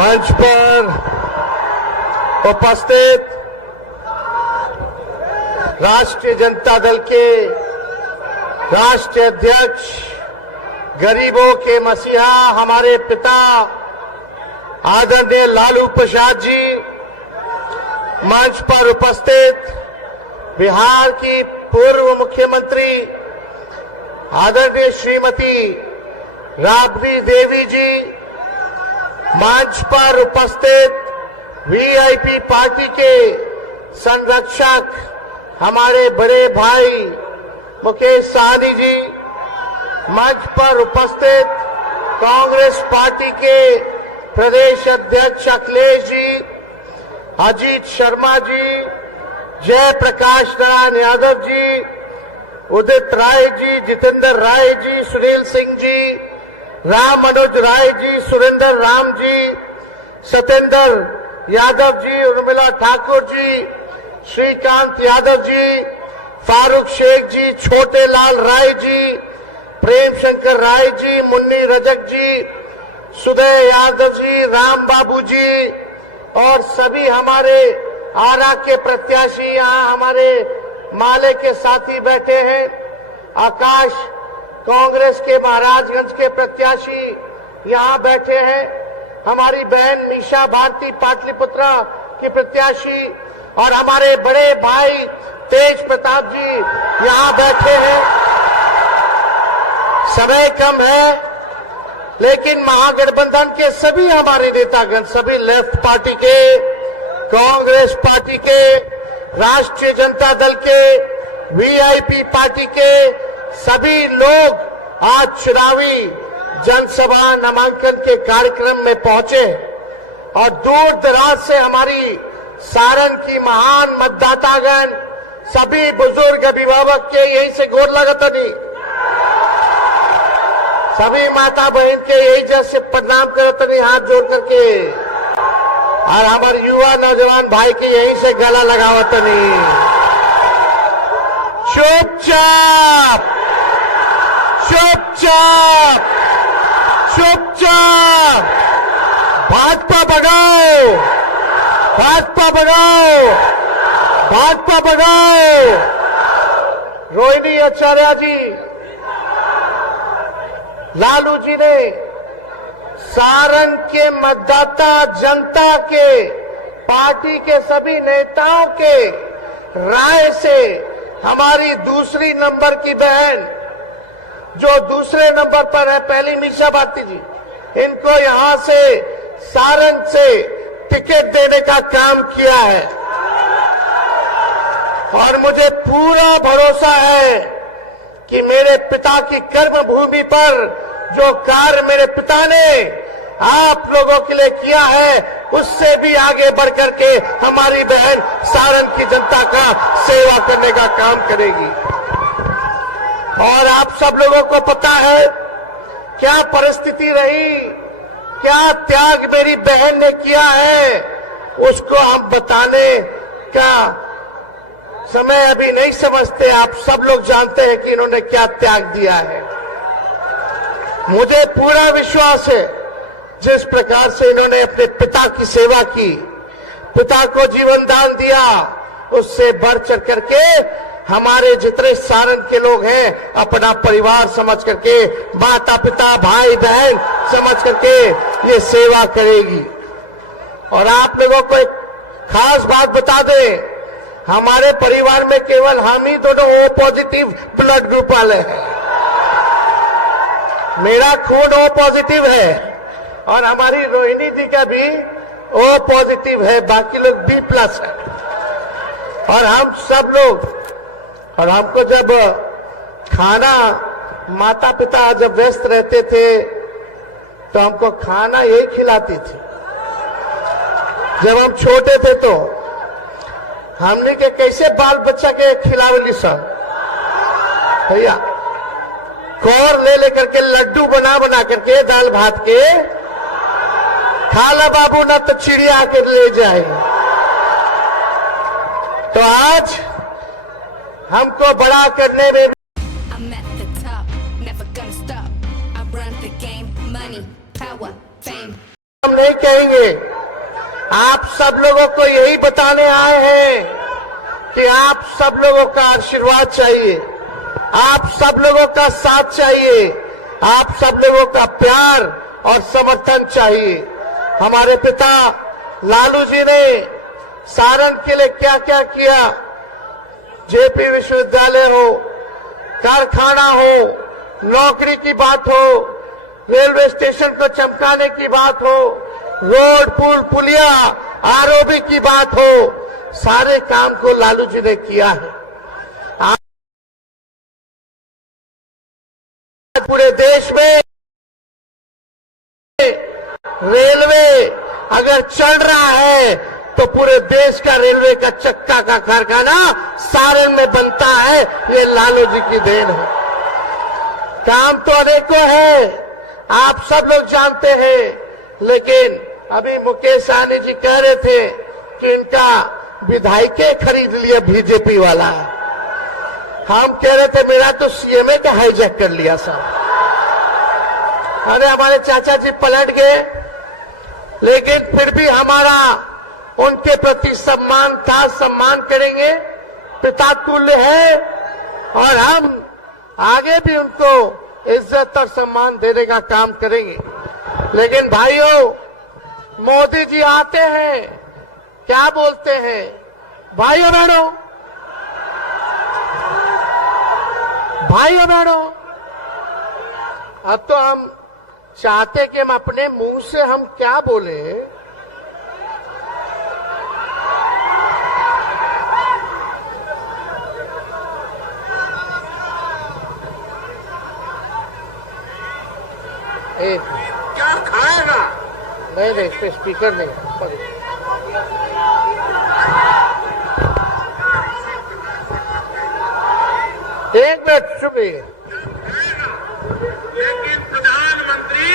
मंच पर उपस्थित राष्ट्रीय जनता दल के राष्ट्रीय अध्यक्ष, गरीबों के मसीहा हमारे पिता आदरणीय लालू प्रसाद जी, मंच पर उपस्थित बिहार की पूर्व मुख्यमंत्री आदरणीय श्रीमती राबड़ी देवी जी, मंच पर उपस्थित वीआईपी पार्टी के संरक्षक हमारे बड़े भाई मुकेश सहनी जी, मंच पर उपस्थित कांग्रेस पार्टी के प्रदेश अध्यक्ष अखिलेश जी, अजीत शर्मा जी, जयप्रकाश नारायण यादव जी, उदित राय जी, जितेंद्र राय जी, सुनील सिंह जी, राम मनोज राय जी, सुरेंद्र राम जी, सत्येंद्र यादव जी, उर्मिला ठाकुर जी, श्रीकांत यादव जी, फारूक शेख जी, छोटे लाल राय जी, प्रेम शंकर राय जी, मुन्नी रजक जी, सुदय यादव जी, राम बाबू जी और सभी हमारे आरा के प्रत्याशी यहाँ हमारे माले के साथी बैठे हैं। आकाश कांग्रेस के महाराजगंज के प्रत्याशी यहाँ बैठे हैं। हमारी बहन मीशा भारती पाटलिपुत्रा की प्रत्याशी और हमारे बड़े भाई तेज प्रताप जी यहाँ बैठे हैं। समय कम है, लेकिन महागठबंधन के सभी हमारे नेतागण, सभी लेफ्ट पार्टी के, कांग्रेस पार्टी के, राष्ट्रीय जनता दल के, वीआईपी पार्टी के सभी लोग आज चुनावी जनसभा नामांकन के कार्यक्रम में पहुंचे और दूर दराज से हमारी सारण की महान मतदातागण, सभी बुजुर्ग अभिभावक के यहीं से गोर लगता नहीं, सभी माता बहन के यही जैसे प्रणाम करते नहीं हाथ जोड़ करके, और हमारे युवा नौजवान भाई के यहीं से गला लगावत नहीं। चुपचाप चुपचाप चुपचाप भाजपा भगाओ, भाजपा भगाओ, भाजपा भगाओ। रोहिणी आचार्य जी, लालू जी ने सारण के मतदाता जनता के, पार्टी के सभी नेताओं के राय से हमारी दूसरी नंबर की बहन जो दूसरे नंबर पर है, पहली मीशा भारती जी, इनको यहां से सारण से टिकट देने का काम किया है और मुझे पूरा भरोसा है कि मेरे पिता की कर्म भूमि पर जो कार्य मेरे पिता ने आप लोगों के लिए किया है, उससे भी आगे बढ़ करके हमारी बहन सारण की जनता का सेवा करने का काम करेगी। और आप सब लोगों को पता है क्या परिस्थिति रही, क्या त्याग मेरी बहन ने किया है, उसको हम बताने का समय अभी नहीं समझते। आप सब लोग जानते हैं कि इन्होंने क्या त्याग दिया है। मुझे पूरा विश्वास है जिस प्रकार से इन्होंने अपने पिता की सेवा की, पिता को जीवन दान दिया, उससे बढ़ चढ़ करके हमारे जितने सारण के लोग हैं अपना परिवार समझ करके, माता पिता भाई बहन समझ करके ये सेवा करेगी। और आप लोगों को एक खास बात बता दें, हमारे परिवार में केवल हम ही दोनों ओ पॉजिटिव ब्लड ग्रुप वाले हैं। मेरा खून ओ पॉजिटिव है और हमारी रोहिणी जी का भी ओ पॉजिटिव है, बाकी लोग बी प्लस है। और हम सब लोग, और हमको जब खाना, माता पिता जब व्यस्त रहते थे तो हमको खाना यही खिलाती थी। जब हम छोटे थे तो हमने के कैसे बाल बच्चा के खिलावली सब भैया, कौर ले लेकर के लड्डू बना बना करके दाल भात के, खाला बाबू ना तो चिड़िया के ले जाए। तो आज हमको बड़ा करने में I'm at the top, never gonna stop. I run the game, money, power, fame. हम नहीं कहेंगे। आप सब लोगों को यही बताने आए हैं कि आप सब लोगों का आशीर्वाद चाहिए, आप सब लोगों का साथ चाहिए, आप सब लोगों का प्यार और समर्थन चाहिए। हमारे पिता लालू जी ने सारण के लिए क्या क्या किया, जेपी विश्वविद्यालय हो, कारखाना हो, नौकरी की बात हो, रेलवे स्टेशन को चमकाने की बात हो, रोड पुल पुलिया आरओबी की बात हो, सारे काम को लालू जी ने किया है। आज पूरे देश में रेलवे अगर चल रहा है तो पूरे देश का रेलवे का चक्का का कारखाना सारण में बनता है, ये लालू जी की देन है। काम तो अनेकों है, आप सब लोग जानते हैं, लेकिन अभी मुकेश सहनी जी कह रहे थे कि इनका विधायके खरीद लिया बीजेपी वाला। हम कह रहे थे मेरा तो सीएमए का हाईजैक कर लिया साहब। अरे हमारे चाचा जी पलट गए, लेकिन फिर भी हमारा उनके प्रति सम्मान था, सम्मान करेंगे, पिता तुल्य है और हम आगे भी उनको इज्जत और सम्मान देने का काम करेंगे। लेकिन भाइयों, मोदी जी आते हैं, क्या बोलते हैं? भाइयों बहनों, भाइयों बहनों, अब तो हम चाहते कि हम अपने मुंह से हम क्या बोले, क्या खाएगा? नहीं इस पे स्पीकर नहीं, सॉरी। एक मिनट चुप रहिए। लेकिन प्रधानमंत्री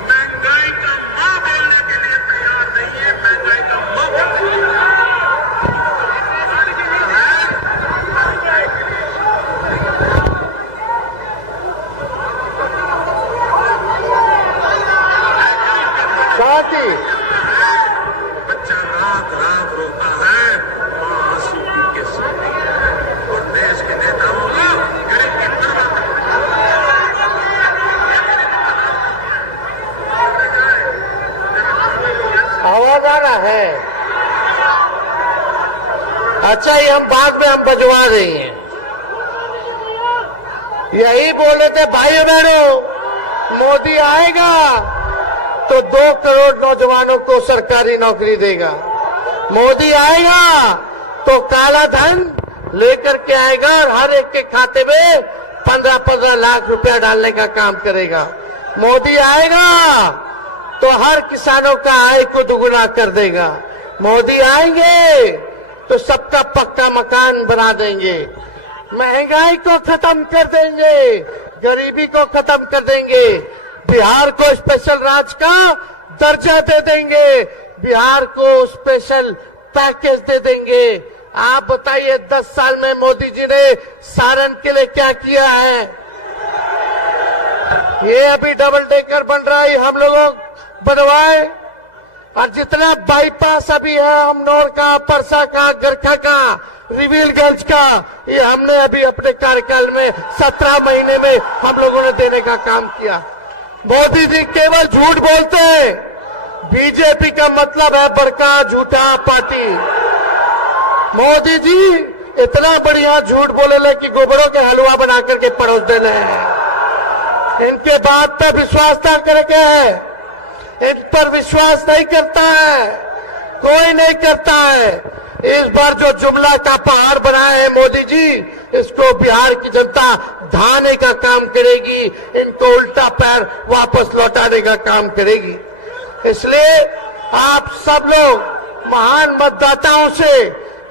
महंगाई का मां बोलने के लिए तैयार नहीं है। महंगाई का मां बोलने के लिए शांति। बच्चा रात रात रोता है, मां आंसू पी के सोती है और देश के नेताओं को गरीब की तरह आवाज आ रहा है? अच्छा, ये हम बाद में हम बजवा रहे हैं। यही बोले थे भाइयों बहनों, मोदी आएगा तो 2 करोड़ नौजवानों को सरकारी नौकरी देगा। मोदी आएगा तो काला धन लेकर के आएगा और हर एक के खाते में 15-15 लाख रुपया डालने का काम करेगा। मोदी आएगा तो हर किसानों का आय को दुगुना कर देगा। मोदी आएंगे तो सबका पक्का मकान बना देंगे, महंगाई को खत्म कर देंगे, गरीबी को खत्म कर देंगे, बिहार को स्पेशल राज्य का दर्जा दे देंगे, बिहार को स्पेशल पैकेज दे देंगे। आप बताइए 10 साल में मोदी जी ने सारण के लिए क्या किया है? ये अभी डबल डेकर बन रहा है, हम लोगों बनवाए, और जितना बाईपास अभी है अमनौर का, परसा का, गरखा का, रिवीलगंज का, ये हमने अभी अपने कार्यकाल में 17 महीने में हम लोगों ने देने का काम किया। मोदी जी केवल झूठ बोलते हैं। बीजेपी का मतलब है बड़का झूठा पार्टी। मोदी जी इतना बढ़िया झूठ बोले कि गोबरों के हलवा बना करके परोस देने हैं। इनके बात पे विश्वास ना करके है, इन पर विश्वास नहीं करता है, कोई नहीं करता है। इस बार जो जुमला का पहाड़ बनाए हैं मोदी जी, इसको बिहार की जनता ढाने का काम करेगी, इनको उल्टा पैर वापस लौटाने का काम करेगी। इसलिए आप सब लोग महान मतदाताओं से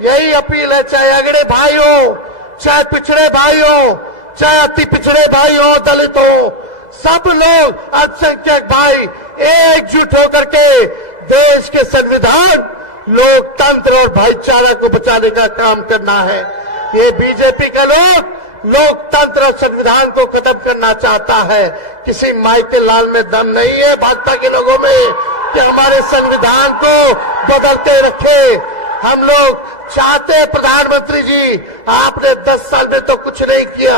यही अपील है, चाहे अगड़े भाई हो, चाहे पिछड़े भाई हो, चाहे अति पिछड़े भाई हो, दलित हो, सब लोग अल्पसंख्यक भाई एकजुट होकर के देश के संविधान, लोकतंत्र और भाईचारा को बचाने का काम करना है। ये बीजेपी का लोकतंत्र और संविधान को खत्म करना चाहता है। किसी माइकल लाल में दम नहीं है भाजपा के लोगों में, कि हमारे संविधान को बदल के रखे। हम लोग चाहते हैं प्रधानमंत्री जी, आपने 10 साल में तो कुछ नहीं किया,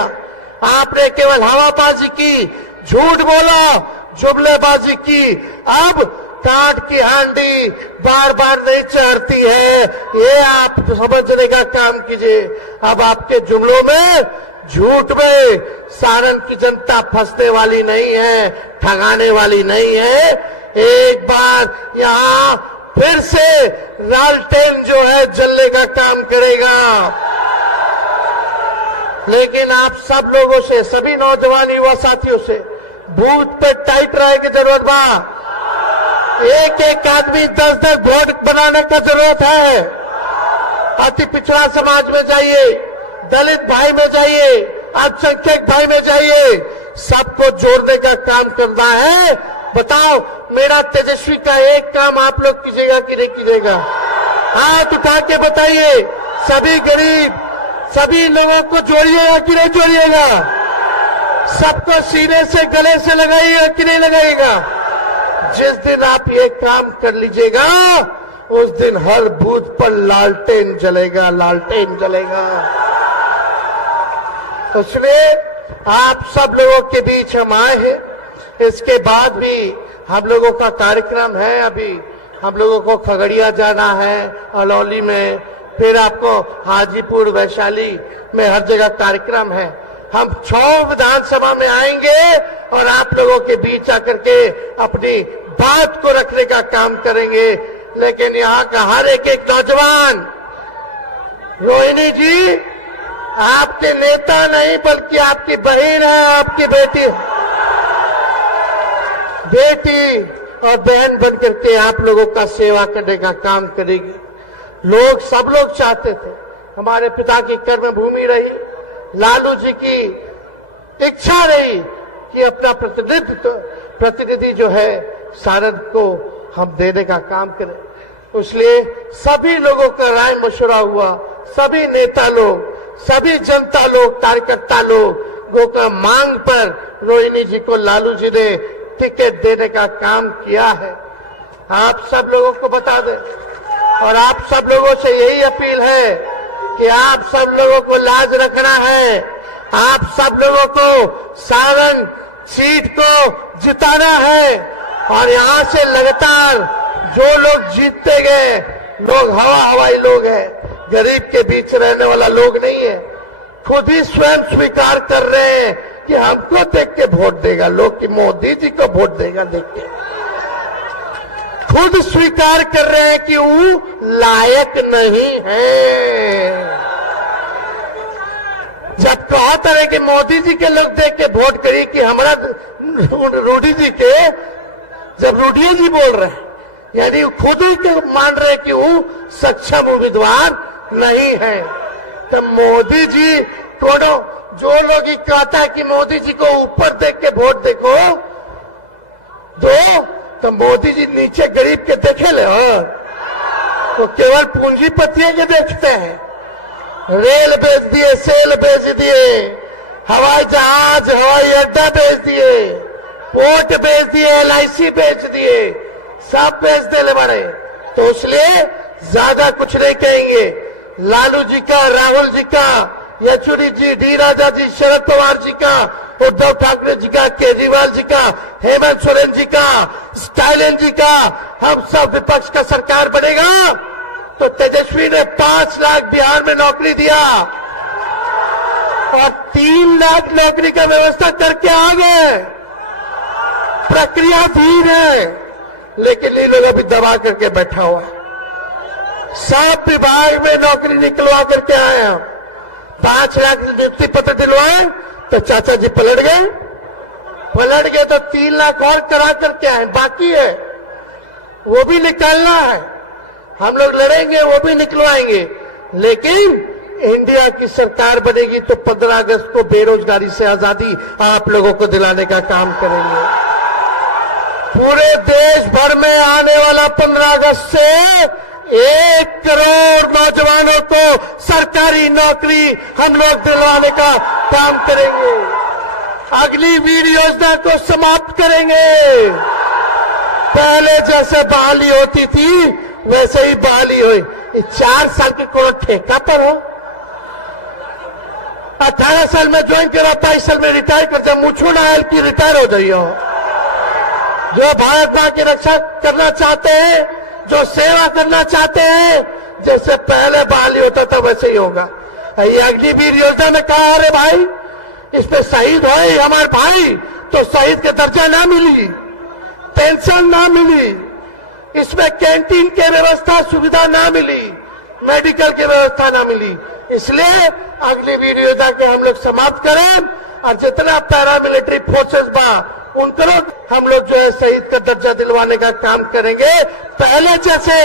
आपने केवल हवाबाजी की, झूठ बोला, जुमलेबाजी की। अब कांट की हांडी बार बार नहीं चढ़ती है, ये आप समझने का काम कीजिए। अब आपके जुमलों में, झूठ में सारण की जनता फंसने वाली नहीं है, ठगाने वाली नहीं है। एक बार यहाँ फिर से लालटेन जो है जलने का काम करेगा। लेकिन आप सब लोगों से, सभी नौजवान युवा साथियों से बूथ पे टाइट रहे की जरूरत बा। एक एक आदमी 10-10 वोट बनाने का जरूरत है। अति पिछड़ा समाज में जाइए, दलित भाई में जाइए, अल्पसंख्यक भाई में जाइए, सबको जोड़ने का काम करना है। बताओ, मेरा तेजस्वी का एक काम आप लोग कीजिएगा कि नहीं कीजिएगा? हाथ उठा के बताइए। सभी गरीब, सभी लोगों को जोड़िएगा कि नहीं जोड़िएगा? सबको सीने से, गले से लगाइएगा कि नहीं लगाइएगा? जिस दिन आप ये काम कर लीजिएगा, उस दिन हर बूथ पर लालटेन जलेगा, लालटेन जलेगा। इसलिए आप सब लोगों के बीच हम आए हैं। इसके बाद भी हम लोगों का कार्यक्रम है। अभी हम लोगों को खगड़िया जाना है, अलौली में, फिर आपको हाजीपुर, वैशाली में हर जगह कार्यक्रम है। हम 6 विधानसभा में आएंगे और आप लोगों के बीच आकर के अपनी बात को रखने का काम करेंगे। लेकिन यहाँ का हर एक नौजवान, रोहिणी जी आपके नेता नहीं बल्कि आपकी बहन है, आपकी बेटी और बहन बन करके आप लोगों का सेवा करने का काम करेगी। सब लोग चाहते थे, हमारे पिता की कर्मभूमि रही, लालू जी की इच्छा रही कि अपना प्रतिनिधि जो है सारण को हम देने का काम करें। इसलिए सभी लोगों का राय मशवरा हुआ, सभी नेता लोग, सभी जनता लोग, कार्यकर्ता लोगों का मांग पर रोहिणी जी को लालू जी ने टिकट देने का काम किया है। आप सब लोगों को बता दें और आप सब लोगों से यही अपील है कि आप सब लोगों को लाज रखना है। आप सब लोगों को सारण सीट को जिताना है और यहाँ से लगातार जो लोग जीतते गए, लोग हवाई लोग हैं, गरीब के बीच रहने वाला लोग नहीं है। खुद ही स्वयं स्वीकार कर रहे हैं कि हमको देख के वोट देगा लोग, कि मोदी जी को वोट देगा देख के। खुद स्वीकार कर रहे हैं कि वो लायक नहीं है। जब कहा तरह के मोदी जी के लोग देख के वोट करी कि हमारा रूडी जी के, जब रूडी जी बोल रहे हैं, यानी खुद ही के मान रहे कि वो सक्षम उम्मीदवार नहीं है। तो मोदी जी कोनो, जो लोग ही कहता है कि मोदी जी को ऊपर देख के वोट देखो दो, तो मोदी जी नीचे गरीब के देखे ले, तो केवल पूंजीपतियों के देखते हैं। रेल बेच दिए, सेल बेच दिए, हवाई जहाज, हवाई अड्डा बेच दिए, पोर्ट बेच दिए, LIC बेच दिए, सब बेच देने वाले। तो इसलिए ज्यादा कुछ नहीं कहेंगे। लालू जी का, राहुल जी का, येचुरी जी, डी राजा जी, शरद पवार जी का, उद्धव ठाकरे जी का, केजरीवाल जी का, हेमंत सोरेन जी का, स्टालिन जी का, हम सब विपक्ष का सरकार बनेगा तो तेजस्वी ने 5 लाख बिहार में नौकरी दिया और 3 लाख नौकरी का व्यवस्था करके आ गए। प्रक्रिया धीर है, लेकिन ये लोग अभी दबा करके बैठा हुआ है। सब विभाग में नौकरी निकलवा करके आए हम। 5 लाख नियुक्ति पत्र दिलवाए तो चाचा जी पलट गए तो 3 लाख और करा करके आए, बाकी है, वो भी निकालना है। हम लोग लड़ेंगे, वो भी निकलवाएंगे। लेकिन इंडिया की सरकार बनेगी तो 15 अगस्त को बेरोजगारी से आजादी आप लोगों को दिलाने का काम करेंगे। पूरे देश भर में आने वाला 15 अगस्त से 1 करोड़ नौजवानों को सरकारी नौकरी हम लोग दिलवाने का काम करेंगे। अग्निवीर योजना को समाप्त करेंगे। पहले जैसे बहाली होती थी वैसे ही बहाली हुई। 4 साल के कोई ठेका पर हो, 18 साल में ज्वाइन करा, 22 साल में रिटायर कर जाए, मुझको ना आयल की रिटायर हो जाइए हो। जो भारत मां की रक्षा करना चाहते हैं, जो सेवा करना चाहते हैं, जैसे पहले बहाली होता था वैसे ही होगा। ये अग्निवीर योजना में कहा, अरे भाई इसमें शहीद हो हमारे भाई तो शहीद के दर्जा ना मिली, पेंशन ना मिली, इसमें कैंटीन के व्यवस्था सुविधा ना मिली, मेडिकल की व्यवस्था ना मिली। इसलिए अग्निवीर योजना के हम लोग समाप्त करें और जितना पैरामिलिट्री फोर्सेस बा उनको हम लोग जो है शहीद का दर्जा दिलवाने का काम करेंगे। पहले जैसे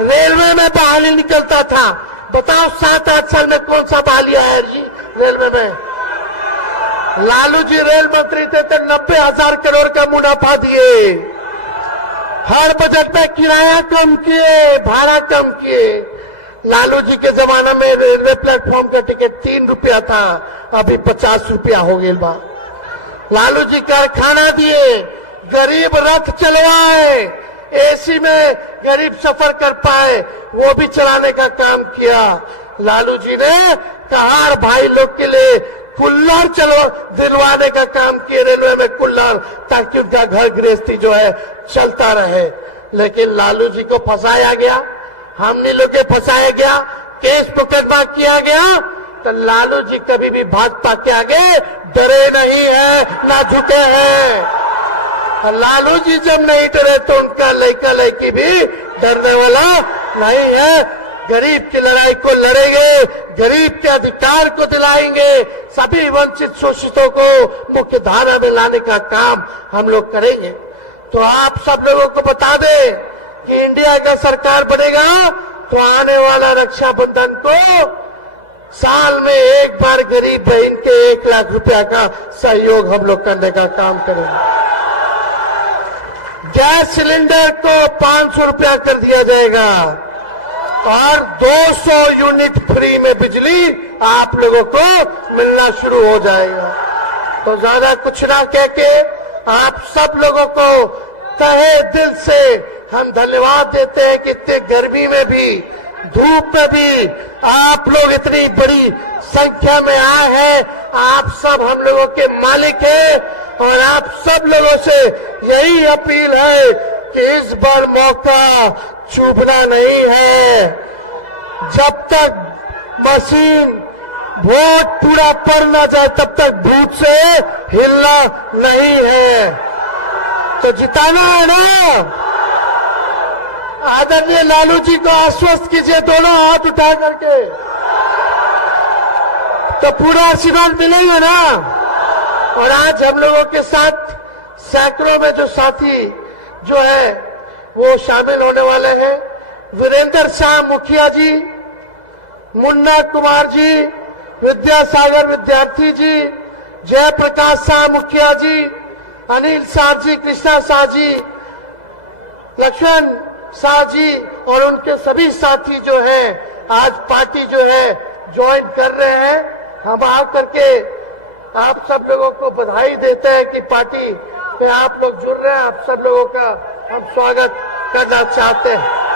रेलवे में बहाली निकलता था, बताओ 7-8 साल में कौन सा बहाली आया जी रेलवे में? लालू जी रेल मंत्री थे तो 90,000 करोड़ का मुनाफा दिए, हर बजट में किराया कम किए, भाड़ा कम किए। लालू जी के जमाना में रेलवे प्लेटफॉर्म का टिकट 3 रुपया था, अभी 50 रुपया हो गया बा। लालू जी कारखाना दिए, गरीब रथ चलवाए, एसी में गरीब सफर कर पाए, वो भी चलाने का काम किया। लालू जी ने कहार भाई लोग के लिए कुल्लर दिलवाने का काम किए, रेलवे में कुल्लर, ताकि उनका घर गृहस्थी जो है चलता रहे। लेकिन लालू जी को फंसाया गया, हमने लोग के फंसाया गया, केस मुकदमा किया गया। तो लालू जी कभी भी भाजपा के आगे डरे नहीं है, ना झुके हैं। लालू जी जब नहीं डरे तो उनका लड़का लड़की भी डरने वाला नहीं है। गरीब की लड़ाई को लड़ेंगे, गरीब के अधिकार को दिलाएंगे, सभी वंचित शोषितों को मुख्य धारा में लाने का काम हम लोग करेंगे। तो आप सब लोगों को बता दें कि इंडिया का सरकार बनेगा तो आने वाला रक्षाबंधन को साल में एक बार गरीब बहन के 1 लाख रुपया का सहयोग हम लोग करने का काम करेंगे। गैस सिलेंडर को 500 रुपया कर दिया जाएगा और 200 यूनिट फ्री में बिजली आप लोगों को मिलना शुरू हो जाएगा। तो ज्यादा कुछ ना कह के आप सब लोगों को तहे दिल से हम धन्यवाद देते हैं कि इतने गर्मी में भी, धूप में भी आप लोग इतनी बड़ी संख्या में आए हैं। आप सब हम लोगों के मालिक हैं और आप सब लोगों से यही अपील है कि इस बार मौका चूकना नहीं है। जब तक मशीन वोट पूरा पड़ ना जाए तब तक बूथ से हिलना नहीं है। तो जिताना है ना। आदरणीय लालू जी को आश्वस्त कीजिए दोनों हाथ उठा करके, तो पूरा आशीर्वाद मिलेगा ना। और आज हम लोगों के साथ सैकड़ों में जो साथी जो है वो शामिल होने वाले हैं। वीरेंद्र शाह मुखिया जी, मुन्ना कुमार जी, विद्यासागर विद्यार्थी जी, जयप्रकाश शाह मुखिया जी, अनिल शाह जी, कृष्णा शाह जी, लक्ष्मण शाह जी और उनके सभी साथी जो हैं आज पार्टी जो है ज्वाइन कर रहे हैं। हम आकर के आप सब लोगों को बधाई देते हैं कि पार्टी में आप लोग जुड़ रहे हैं। आप सब लोगों का हम स्वागत करना चाहते हैं।